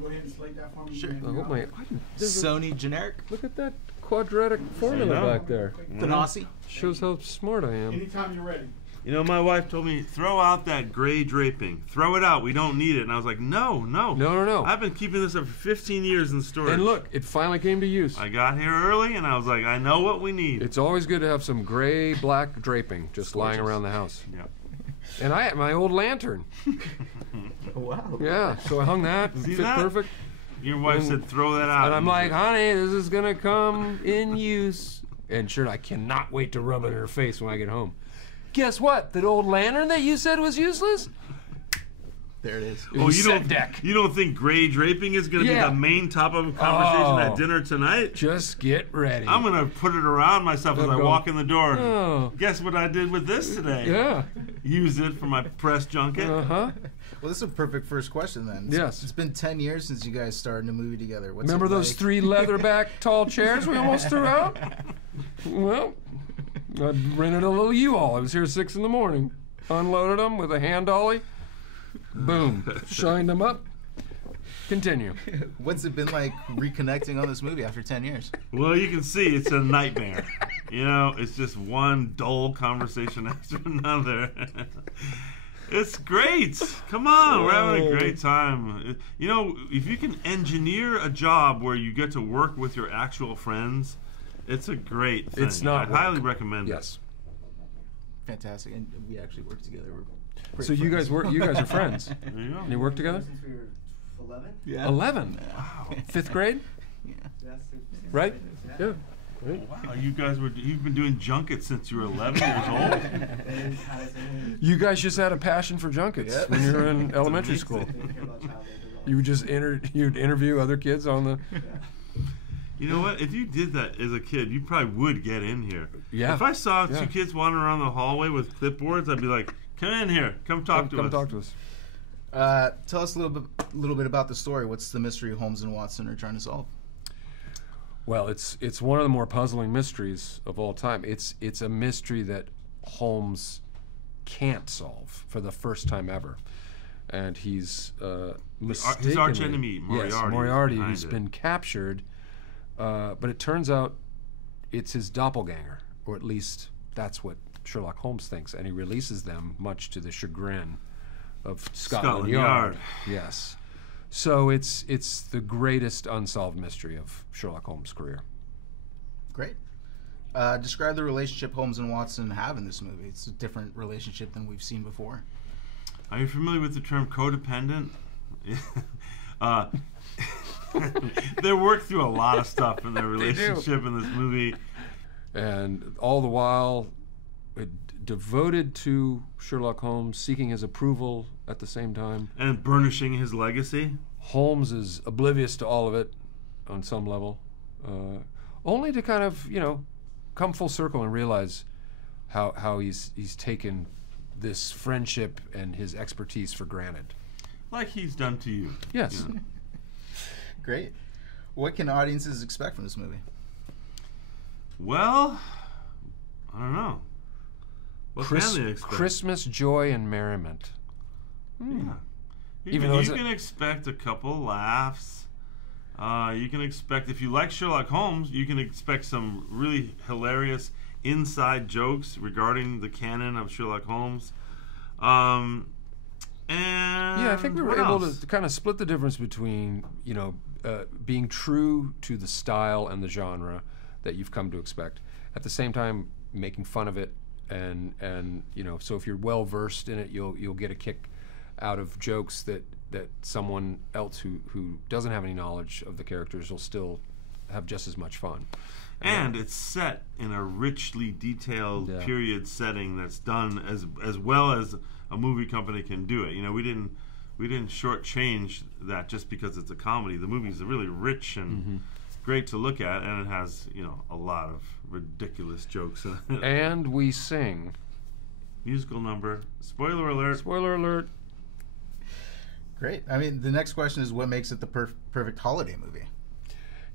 go ahead and slate that for me? Sure. Sony generic. Look at that quadratic formula back there. Thanasi. Shows how smart I am. Anytime you're ready. You know, my wife told me, throw out that gray draping. Throw it out. We don't need it. And I was like, no. No. I've been keeping this up for 15 years in storage. And look, it finally came to use. I got here early, and I was like, I know what we need. It's always good to have some gray, black draping just lying around the house. Yeah. And I had my old lantern. Wow. Yeah, so I hung that. And See fit that? perfect. Your wife said, throw that out. And I'm like, honey, this is going to come in use. And sure, I cannot wait to rub it in her face when I get home. Guess what? That old lantern that you said was useless? There it is. You don't think gray draping is going to be the main topic of conversation at dinner tonight? Just get ready. I'm going to put it around myself as I walk in the door. Oh. Guess what I did with this today? Yeah. Use it for my press junket. Uh-huh. Well, this is a perfect first question then. Yes. It's been 10 years since you guys started a movie together. What's Remember it those like? 3 leatherback tall chairs we almost threw out? Well, I rented a little U-Haul. I was here 6 in the morning. Unloaded them with a hand dolly. Boom. Shined them up. Continue. What's it been like reconnecting on this movie after 10 years? Well, you can see it's a nightmare. You know, it's just one dull conversation after another. It's great. Come on, we're having a great time. You know, if you can engineer a job where you get to work with your actual friends, it's a great thing. It's not I highly recommend it. Yes. Fantastic. And we actually work together. We're So you guys are friends. There you go. And you work together? Since we were 11? Yeah. 11. Wow. 5th grade? Yeah. Right? Yeah. Wow, you've been doing junkets since you were 11 years old. You guys just had a passion for junkets when you were in elementary school. You would just you'd interview other kids on the. You know what? If you did that as a kid, you probably would get in here. Yeah. If I saw 2 kids wandering around the hallway with clipboards, I'd be like, "Come in here, come talk to us." Talk to us. Tell us a little bit about the story. What's the mystery Holmes and Watson are trying to solve? Well, it's one of the more puzzling mysteries of all time. It's a mystery that Holmes can't solve for the first time ever, and he's mistakenly, his arch enemy Moriarty. Yes, Moriarty, who's been captured, but it turns out it's his doppelganger, or at least that's what Sherlock Holmes thinks, and he releases them, much to the chagrin of Scotland Yard. Yes. So it's the greatest unsolved mystery of Sherlock Holmes' career. Great. Describe the relationship Holmes and Watson have in this movie. It's a different relationship than we've seen before. Are you familiar with the term codependent? They work through a lot of stuff in their relationship in this movie. And all the while, devoted to Sherlock Holmes, seeking his approval at the same time. And burnishing his legacy. Holmes is oblivious to all of it on some level, only to kind of, come full circle and realize how he's taken this friendship and his expertise for granted. Like he's done to you. Yes. You know? Great. What can audiences expect from this movie? Well, I don't know. What can they expect? Christmas joy and merriment. Yeah. You can expect a couple laughs. You can expect, if you like Sherlock Holmes, you can expect some really hilarious inside jokes regarding the canon of Sherlock Holmes. And yeah, I think we were able to kind of split the difference between, being true to the style and the genre that you've come to expect, at the same time making fun of it, and so if you're well versed in it, you'll get a kick out of jokes that someone else who doesn't have any knowledge of the characters will still have just as much fun. And it's set in a richly detailed period setting that's done as well as a movie company can do it. We didn't shortchange that just because it's a comedy. The movie's really rich and great to look at, and it has a lot of ridiculous jokes in it. And we sing. Musical number. Spoiler alert. Spoiler alert. Great. I mean, the next question is, what makes it the perfect holiday movie?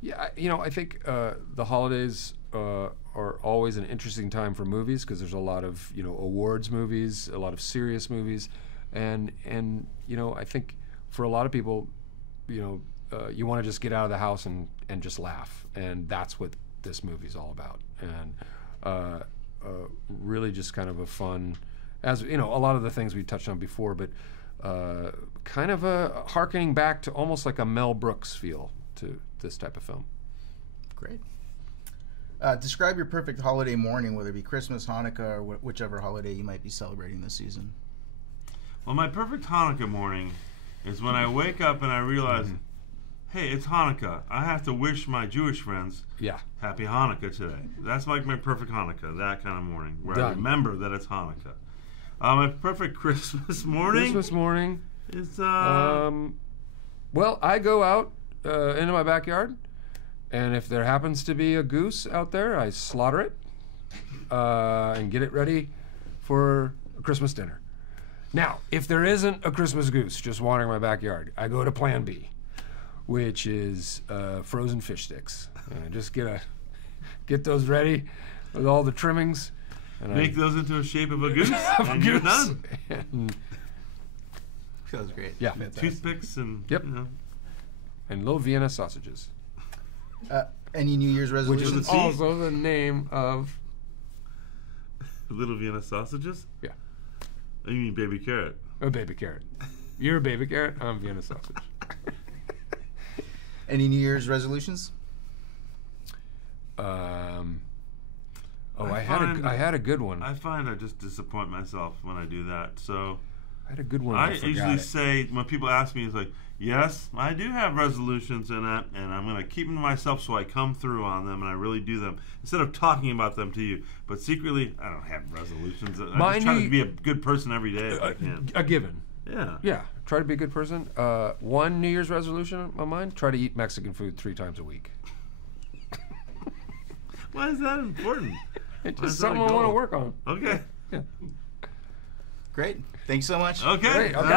Yeah, I think the holidays are always an interesting time for movies because there's a lot of awards movies, a lot of serious movies, and I think for a lot of people, you want to just get out of the house and just laugh, and that's what this movie's all about. And really just kind of a fun, as you know, a lot of the things we touched on before, but kind of a harkening back to almost like a Mel Brooks feel to this type of film. Great. Describe your perfect holiday morning, whether it be Christmas, Hanukkah, or whichever holiday you might be celebrating this season. Well, my perfect Hanukkah morning is when I wake up and I realize, hey, it's Hanukkah. I have to wish my Jewish friends happy Hanukkah today. That's like my perfect Hanukkah, that kind of morning, where I remember that it's Hanukkah. My perfect Christmas morning? Christmas morning is, well, I go out into my backyard, and if there happens to be a goose out there, I slaughter it and get it ready for a Christmas dinner. Now, if there isn't a Christmas goose just wandering my backyard, I go to Plan B, which is frozen fish sticks. Just get those ready with all the trimmings. And make those into a shape of a goose, and you're done. That was great. Yeah. Fantastic. Toothpicks and, you know. And little Vienna sausages. Any New Year's resolutions? Which is also the name of... Little Vienna sausages? Yeah. You mean baby carrot? A baby carrot. You're a baby carrot, I'm Vienna sausage. Any New Year's resolutions? I had a good one. I find I just disappoint myself when I do that. So I had a good one. I usually say, when people ask me, it's like, yes, I do have resolutions in it, and I'm going to keep them to myself so I come through on them and I really do them instead of talking about them to you. But secretly, I don't have resolutions. I just try to be a good person every day if I can. A given. Yeah. Yeah. Try to be a good person. One New Year's resolution of mine: try to eat Mexican food 3 times a week. Why is that important? It's just something I want to work on. Okay. Yeah. Great. Thanks so much. Okay. Great. Okay.